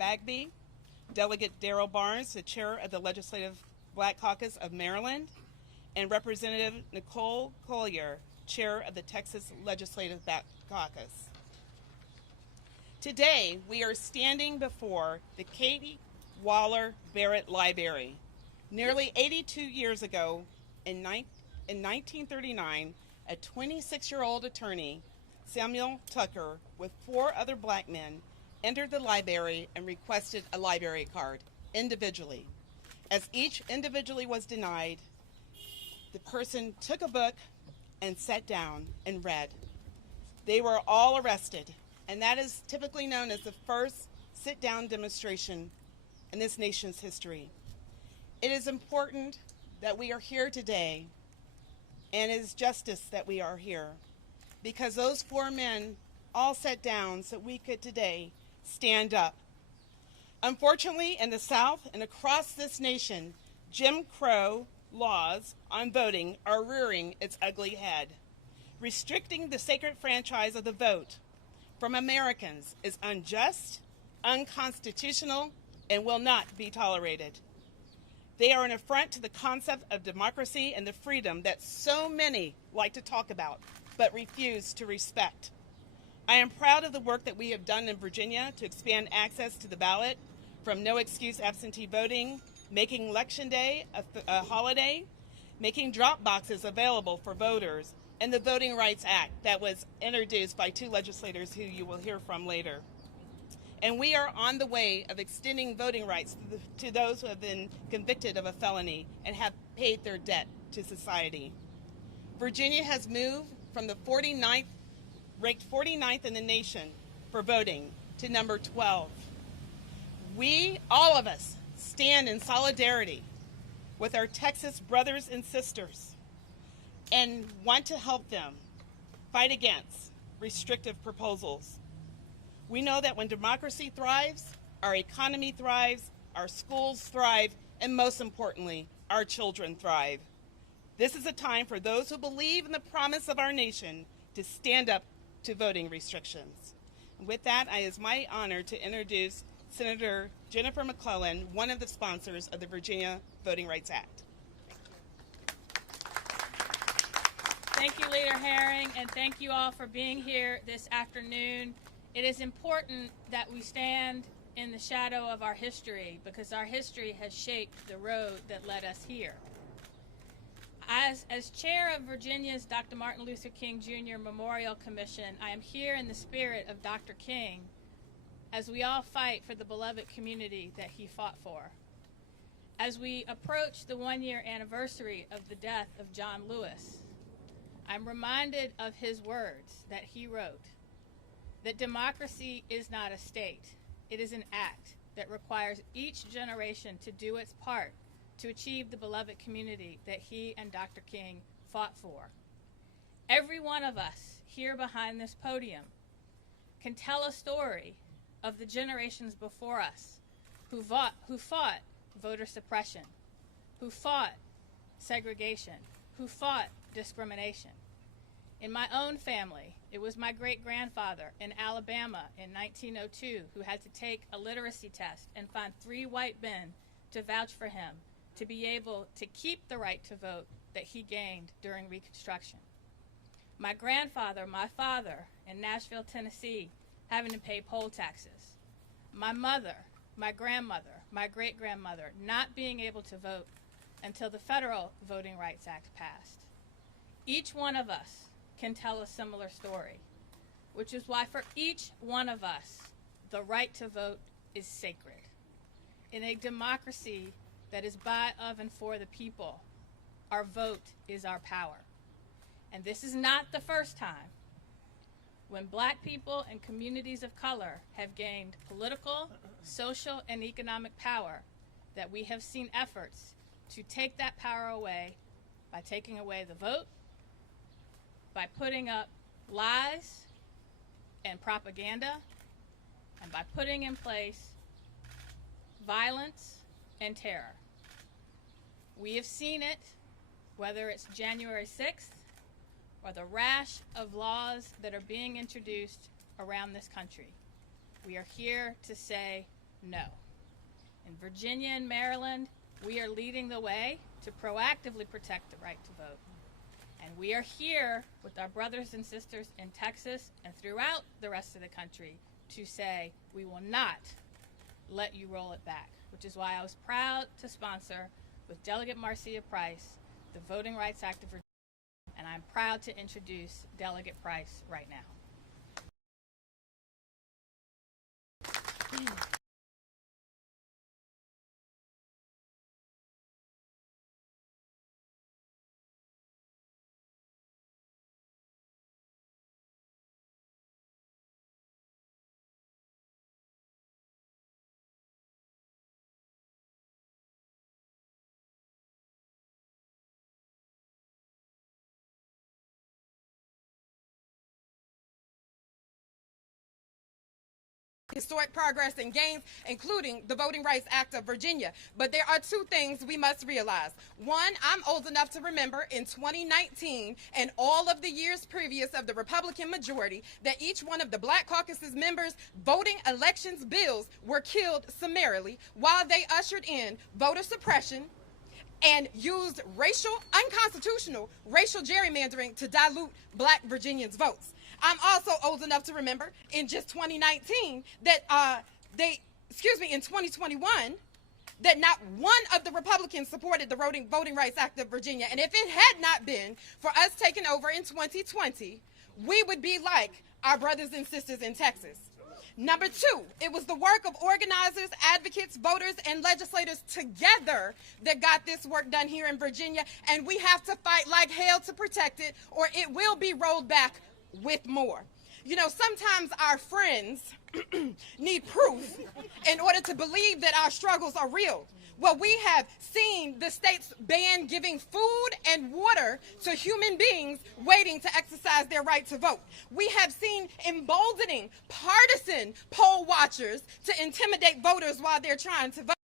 Bagby, Delegate Darrell Barnes, the chair of the Legislative Black Caucus of Maryland, and Representative Nicole Collier, chair of the Texas Legislative Black Caucus. Today, we are standing before the Katie Waller Barrett Library. Nearly 82 years ago, in 1939, a 26-year-old attorney, Samuel Tucker, with 4 other black men, entered the library and requested a library card individually. As each individually was denied, the person took a book and sat down and read. They were all arrested, and that is typically known as the first sit-down demonstration in this nation's history. It is important that we are here today, and it is justice that we are here, because those 4 men all sat down so we could today stand up. Unfortunately, in the South and across this nation, Jim Crow laws on voting are rearing its ugly head. Restricting the sacred franchise of the vote from Americans is unjust, unconstitutional, and will not be tolerated. They are an affront to the concept of democracy and the freedom that so many like to talk about, but refuse to respect. I am proud of the work that we have done in Virginia to expand access to the ballot, from no-excuse absentee voting, making Election Day a holiday, making drop boxes available for voters, and the Voting Rights Act that was introduced by 2 legislators who you will hear from later. And we are on the way of extending voting rights to those who have been convicted of a felony and have paid their debt to society. Virginia has moved from the ranked 49th in the nation for voting to number 12. We, all of us, stand in solidarity with our Texas brothers and sisters and want to help them fight against restrictive proposals. We know that when democracy thrives, our economy thrives, our schools thrive, and most importantly, our children thrive. This is a time for those who believe in the promise of our nation to stand up to voting restrictions. And with that, it is my honor to introduce Senator Jennifer McClellan, one of the sponsors of the Virginia Voting Rights Act. Thank you, Leader Herring, and thank you all for being here this afternoon. It is important that we stand in the shadow of our history because our history has shaped the road that led us here. As chair of Virginia's Dr. Martin Luther King Jr. Memorial Commission, I am here in the spirit of Dr. King as we all fight for the beloved community that he fought for. As we approach the 1-year anniversary of the death of John Lewis, I'm reminded of his words that he wrote, that democracy is not a state. It is an act that requires each generation to do its part to achieve the beloved community that he and Dr. King fought for. Every one of us here behind this podium can tell a story of the generations before us who fought voter suppression, who fought segregation, who fought discrimination. In my own family, it was my great-grandfather in Alabama in 1902 who had to take a literacy test and find 3 white men to vouch for him to be able to keep the right to vote that he gained during Reconstruction. My grandfather, my father, in Nashville, Tennessee, having to pay poll taxes. My mother, my grandmother, my great-grandmother not being able to vote until the Federal Voting Rights Act passed. Each one of us can tell a similar story, which is why for each one of us, the right to vote is sacred. In a democracy that is by, of, and for the people, our vote is our power. And this is not the first time when Black people and communities of color have gained political, social, and economic power that we have seen efforts to take that power away by taking away the vote, by putting up lies and propaganda, and by putting in place violence and terror. We have seen it, whether it's January 6th or the rash of laws that are being introduced around this country. We are here to say No. In Virginia and Maryland, we are leading the way to proactively protect the right to vote. And we are here with our brothers and sisters in Texas and throughout the rest of the country to say we will not let you roll it back, which is why I was proud to sponsor with Delegate Marcia Price the Voting Rights Act of Virginia, and I'm proud to introduce Delegate Price right now. Historic progress and gains, including the Voting Rights Act of Virginia. But there are two things we must realize. One, I'm old enough to remember in 2019 and all of the years previous of the Republican majority that each one of the Black Caucus's members' voting elections bills were killed summarily while they ushered in voter suppression and used unconstitutional racial gerrymandering to dilute Black Virginians' votes. I'm also old enough to remember in just 2019 that in 2021, that not one of the Republicans supported the Voting Rights Act of Virginia. And if it had not been for us taking over in 2020, we would be like our brothers and sisters in Texas. Number two, it was the work of organizers, advocates, voters, and legislators together that got this work done here in Virginia, and we have to fight like hell to protect it, or it will be rolled back with more. You know, sometimes our friends need proof in order to believe that our struggles are real. Well, we have seen the states ban giving food and water to human beings waiting to exercise their right to vote. We have seen emboldening partisan poll watchers to intimidate voters while they're trying to vote.